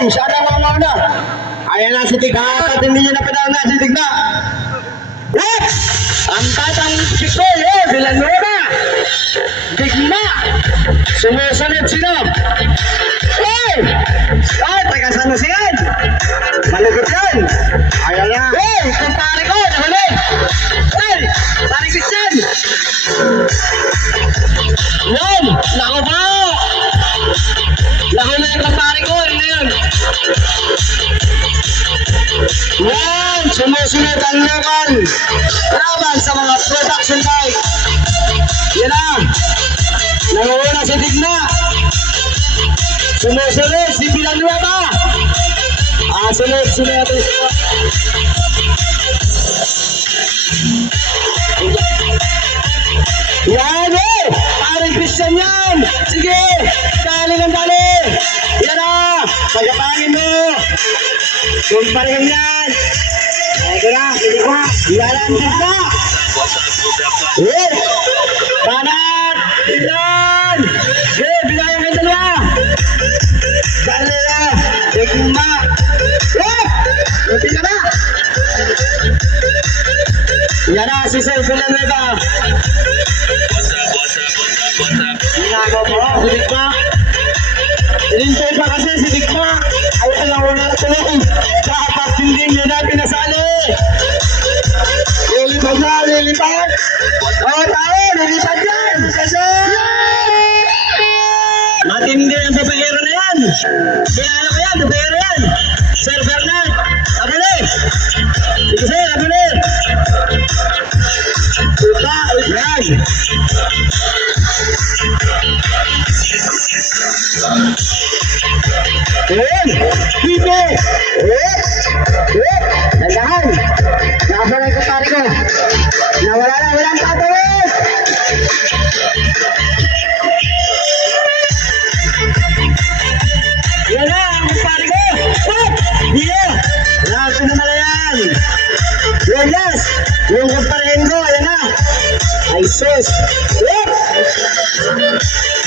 Yan, siya na mauna. Ayan na si Tigna. Hindi niya napadaw na si Tigna. Yes! Ang tatang siko, Villanueva. Tigna. Sumusunod sino? Hey! Ay, taga San Jose yan. Malugod yan. Ayan na. Hey, kumpare ko, nahuli. Hey, pare Christian. Yan, naku ba? Nahuli yung kumpare ko, yun na yun. Yan, sumusunod ang local. Laban sa mga production bike. Yan na. Nanguuna si Tigna. Sumusunod si Villanueva. Sunod natin. Yan eh! Parang Christian yan! Sige! Dali ng dali! Yan na! Pagkapangin mo! Yung pareho yan! Ito na! Hindi ko na! Yan ang Tigna! Banat! Tignan! Bilayang kayo dalawa! Dali na! Tigna! Buti ka na! Yan na si Sir Villanueva! Ginagawa mo, si Tigna. Inintay pa kasi si Tigna. Ay, alam mo na ito. Dapat hindi nyo na pinasali. Lilipad na, lilipad. Oo, tayo, lilipad yan. Kasi, matindi ang babaero na yan. Kilala ko yan, babaero yan. Sir Bernard, abuli. Sige sir, abuli. Upa, yan. Dito! Nandahan! Nakasaray ko pare ko! Nawala na! Walang tatawid! Yan na! Ang pare ko! Dito! Lapin naman na yan! Yes! Yung kaparehin ko! Ayan na! Ay sus!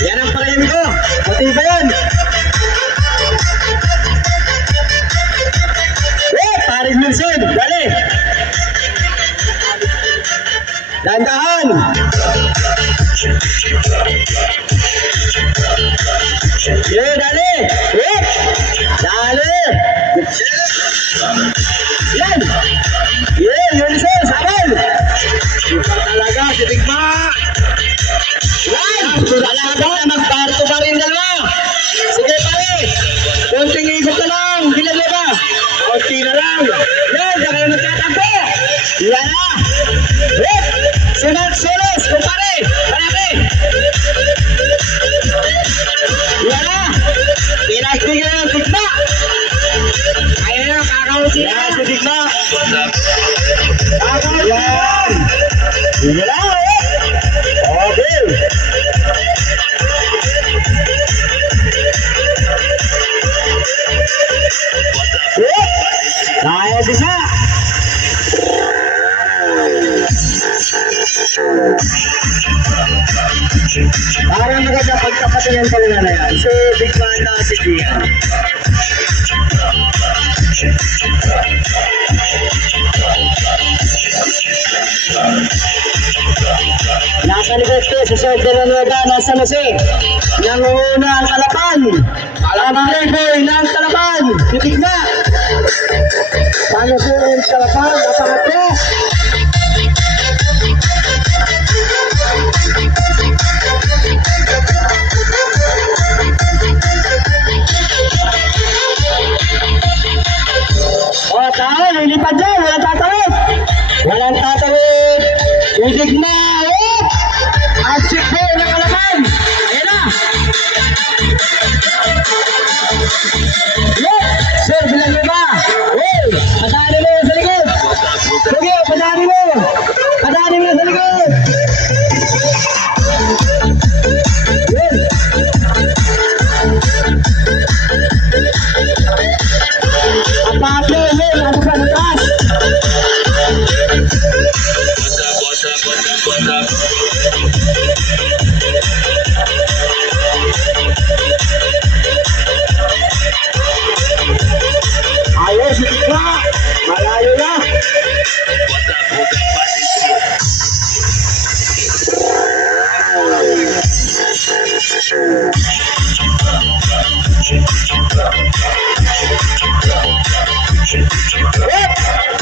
Yan ang parehin ko! Pati ba yan? Paris Wilson, dali! Dandahan! Dali! Dali! Yan! Wilson, sabal! Ikaw talaga, si Tigna! Yan! Talaga, magparto pa rin dalawa! Sige pare! Konting ikot na lang, Villanueva! Konti na lang! Yan! Saka yung nagtatampo! Yan na! Sunod solos! Kumpare! Parake! Yan na! Pinagtigil ng Tigna! Ayan na! Kakausin na! Si Tigna! Kakausin na! Yan na! Okay! Kaya din na! Parang maganda pagkapatilan talaga na yan. So, big man na si Gian. Nasa likod ko sa Sir Villanueva, nasa Jose. Nanguna ang Kalapan. Ang playboy ng Kalapan. Titig na. Paano po yung Kalapan? Napakat ko. O, tao, lilipad dyan. Walang tatawid. Walang tatawid. Titig na. Ang check boy ng Kalapan. Ayan na. Sir Villanueva. Padali mo sa likod. Sige, padali mo. Padali mo sa likod. Ang Pablo, ano ka na taas?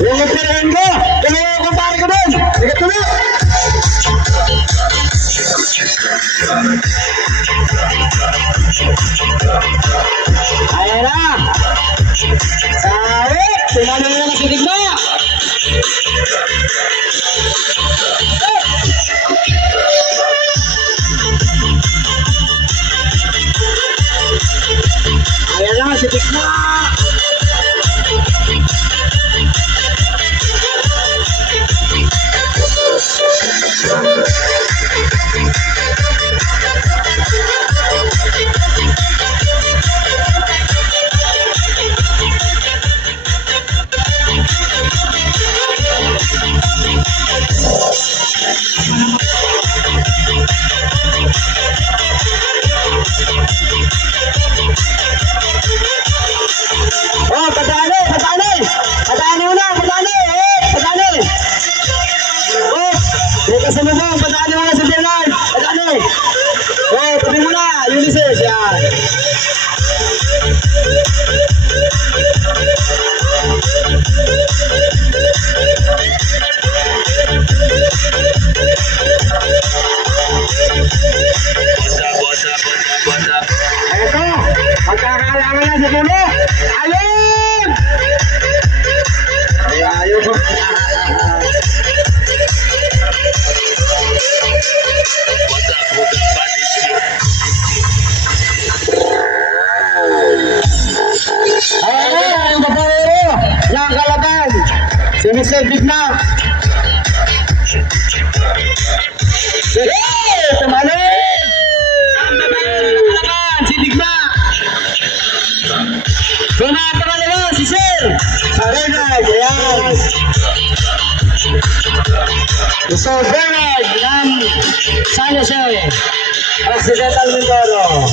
Yung magpirahin ko! Kaya yung kumpare ko doon! Sigat ko na! Ayan na! Sawit! Tumalo na lang si Digma! Ayan na si Digma! Oh, padali, padali! Padali mo na, padali! Padali! Oh, may kasama mo, padali mo na si Bernard! Padali! Oh, tabi mo na, Ulysses, yan! Eto, magkakalaman na sa dulo! Ayun! Ay, ayun! Ayun, ang babaero ng kalaban! Sinisibig na! Hey! Tumalo! Ang babaero ng kalaban! Si Digma! Pangalawa, si Sir! Bernard, ayan! Sir Bernard ng San Jose, Occidental Mindoro.